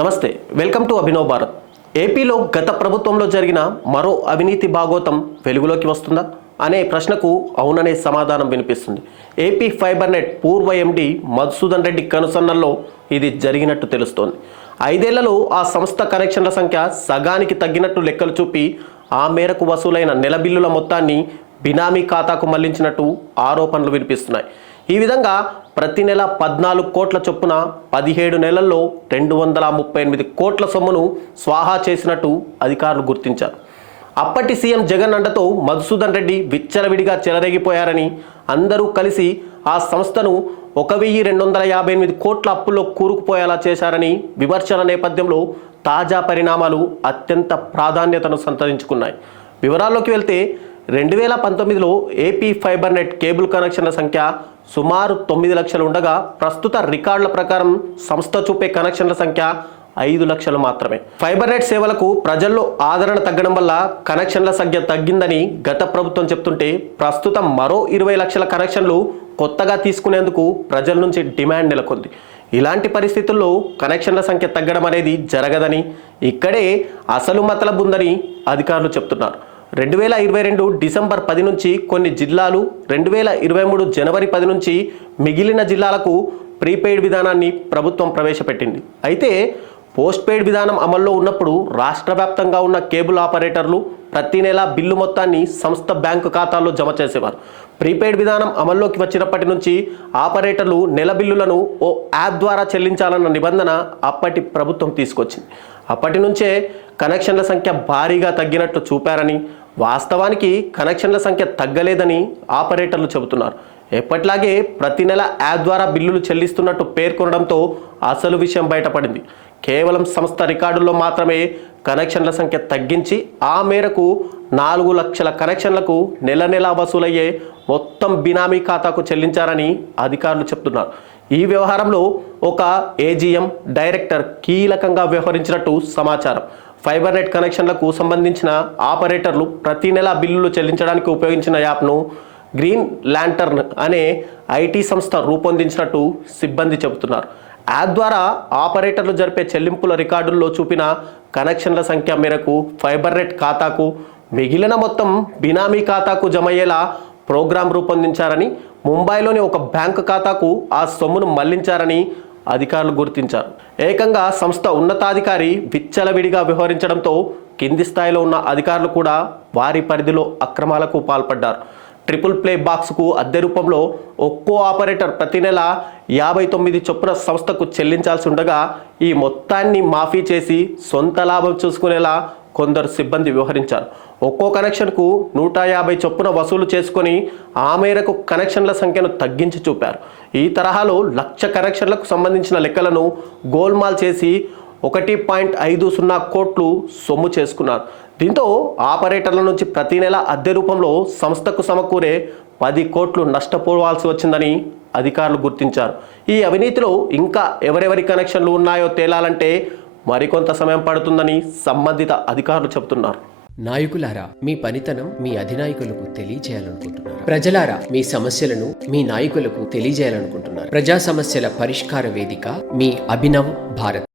నమస్తే, welcome to Abhinav Bharat. ఏపీలో గత ప్రభుత్వంలో జరిగిన మరో అవినీతి భాగోతం వెలుగులోకి వస్తుందా అనే ప్రశ్నకు అవుననే సమాధానం వినిపిస్తుంది. ఏపీ ఫైబర్ నెట్ పూర్వ ఎండి మధుసూదన్ రెడ్డి కనుసన్నల్లో ఇది జరిగినట్టు తెలుస్తోంది. 5 ఏళ్లలో ఆ సంస్థ కనెక్షన్ల సంఖ్య సగానికి తగ్గినట్టు లెక్కలు చూపి ఆ మేరకు వసూలైన నెల బిల్లుల మొత్తాన్ని బినామీ ఖాతాకు మళ్లించినట్టు ఆరోపణలు వినిపిస్తున్నాయి. ఈ విధంగా ప్రతి నెల 14 కోట్ల చొప్పున 17 నెలల్లో 238 కోట్ల సొమ్మును స్వాహా చేసినట్టు అధికారులు గుర్తించారు. అప్పటి సీఎం జగన్ అండతో మధుసూదన్ రెడ్డి విచ్చలవిడిగా చెలరేగిపోయారని, అందరూ కలిసి ఆ సంస్థను 1258 కోట్ల అప్పుల్లో కూరుకుపోయేలా చేశారని విమర్శల నేపథ్యంలో తాజా పరిణామాలు అత్యంత ప్రాధాన్యతను సంతరించుకున్నాయి. వివరాల్లోకి వెళ్తే 2019లో ఏపీ ఫైబర్ నెట్ కేబుల్ కనెక్షన్ల సంఖ్య సుమారు 9 లక్షలు ఉండగా, ప్రస్తుత రికార్డుల ప్రకారం సంస్థ చూపే కనెక్షన్ల సంఖ్య 5 లక్షలు మాత్రమే. ఫైబర్ నెట్ సేవలకు ప్రజల్లో ఆదరణ తగ్గడం వల్ల కనెక్షన్ల సంఖ్య తగ్గిందని గత ప్రభుత్వం చెప్తుంటే, ప్రస్తుతం మరో 20 లక్షల కనెక్షన్లు కొత్తగా తీసుకునేందుకు ప్రజల నుంచి డిమాండ్ నెలకొంది. ఇలాంటి పరిస్థితుల్లో కనెక్షన్ల సంఖ్య తగ్గడం అనేది జరగదని, ఇక్కడే అసలు మతలబు ఉందని అధికారులు చెప్తున్నారు. 2022 డిసెంబర్ 10 నుంచి కొన్ని జిల్లాలు, 2023 జనవరి 10 నుంచి మిగిలిన జిల్లాలకు ప్రీపెయిడ్ విధానాన్ని ప్రభుత్వం ప్రవేశపెట్టింది. అయితే పోస్ట్ పెయిడ్ విధానం అమల్లో ఉన్నప్పుడు రాష్ట్ర వ్యాప్తంగా ఉన్న కేబుల్ ఆపరేటర్లు ప్రతి నెల బిల్లు మొత్తాన్ని సంస్థ బ్యాంకు ఖాతాల్లో జమ చేసేవారు. ప్రీపెయిడ్ విధానం అమల్లోకి వచ్చినప్పటి నుంచి ఆపరేటర్లు నెల బిల్లులను ఓ యాప్ ద్వారా చెల్లించాలన్న నిబంధన అప్పటి ప్రభుత్వం తీసుకొచ్చింది. అప్పటి నుంచే కనెక్షన్ల సంఖ్య భారీగా తగ్గినట్లు చూపారని, వాస్తవానికి కనెక్షన్ల సంఖ్య తగ్గలేదని ఆపరేటర్లు చెబుతున్నారు. ఎప్పట్లాగే ప్రతి నెల యాప్ ద్వారా బిల్లులు చెల్లిస్తున్నట్టు పేర్కొనడంతో అసలు విషయం బయటపడింది. కేవలం సంస్థ రికార్డుల్లో మాత్రమే కనెక్షన్ల సంఖ్య తగ్గించి ఆ మేరకు 4 లక్షల కనెక్షన్లకు నెల నెలా వసూలయ్యే మొత్తం బినామీ ఖాతాకు చెల్లించారని అధికారులు చెప్తున్నారు. ఈ వ్యవహారంలో ఒక ఏజీఎం డైరెక్టర్ కీలకంగా వ్యవహరించినట్టు సమాచారం. ఫైబర్ నెట్ కనెక్షన్లకు సంబంధించిన ఆపరేటర్లు ప్రతి నెల బిల్లులు చెల్లించడానికి ఉపయోగించిన యాప్ను గ్రీన్ ల్యాంటర్న్ అనే ఐటీ సంస్థ రూపొందించినట్టు సిబ్బంది చెబుతున్నారు. యాప్ ద్వారా ఆపరేటర్లు జరిపే చెల్లింపుల రికార్డుల్లో చూపిన కనెక్షన్ల సంఖ్య మేరకు ఫైబర్ నెట్ ఖాతాకు మిగిలిన మొత్తం బినామీ ఖాతాకు జమయ్యేలా ప్రోగ్రాం రూపొందించారని, ముంబైలోని ఒక బ్యాంకు ఖాతాకు ఆ సొమ్మును మళ్లించారని అధికారులు గుర్తించారు. ఏకంగా సంస్థ ఉన్నతాధికారి విచ్చలవిడిగా వ్యవహరించడంతో కింది స్థాయిలో ఉన్న అధికారులు కూడా వారి పరిధిలో అక్రమాలకు పాల్పడ్డారు. ట్రిపుల్ ప్లే బాక్స్కు అద్దె రూపంలో ఒక్కో ఆపరేటర్ ప్రతి నెల 59 చొప్పున సంస్థకు చెల్లించాల్సి ఉండగా, ఈ మొత్తాన్ని మాఫీ చేసి సొంత లాభం చూసుకునేలా కొందరు సిబ్బంది వ్యవహరించారు. ఒక్కో కనెక్షన్కు 150 చొప్పున వసూలు చేసుకొని ఆ మేరకు కనెక్షన్ల సంఖ్యను తగ్గించి చూపారు. ఈ తరహాలో 1,00,000 కనెక్షన్లకు సంబంధించిన లెక్కలను గోల్మాల్ చేసి 1.50 కోట్లు సొమ్ము చేసుకున్నారు. దీంతో ఆపరేటర్ల నుంచి ప్రతి నెల అద్దె రూపంలో సంస్థకు సమకూరే 10 కోట్లు నష్టపోవాల్సి వచ్చిందని అధికారులు గుర్తించారు. ఈ అవినీతిలో ఇంకా ఎవరెవరి కనెక్షన్లు ఉన్నాయో తేలాలంటే మరికొంత సమయం పడుతుందని సంబంధిత అధికారులు చెబుతున్నారు. నాయకులారా, మీ పనితనం మీ అధినాయకులకు తెలియజేయాలనుకుంటున్నారు. ప్రజలారా, మీ సమస్యలను మీ నాయకులకు తెలియజేయాలనుకుంటున్నారు. ప్రజా సమస్యల పరిష్కార వేదిక మీ అభినవ్ భారత్.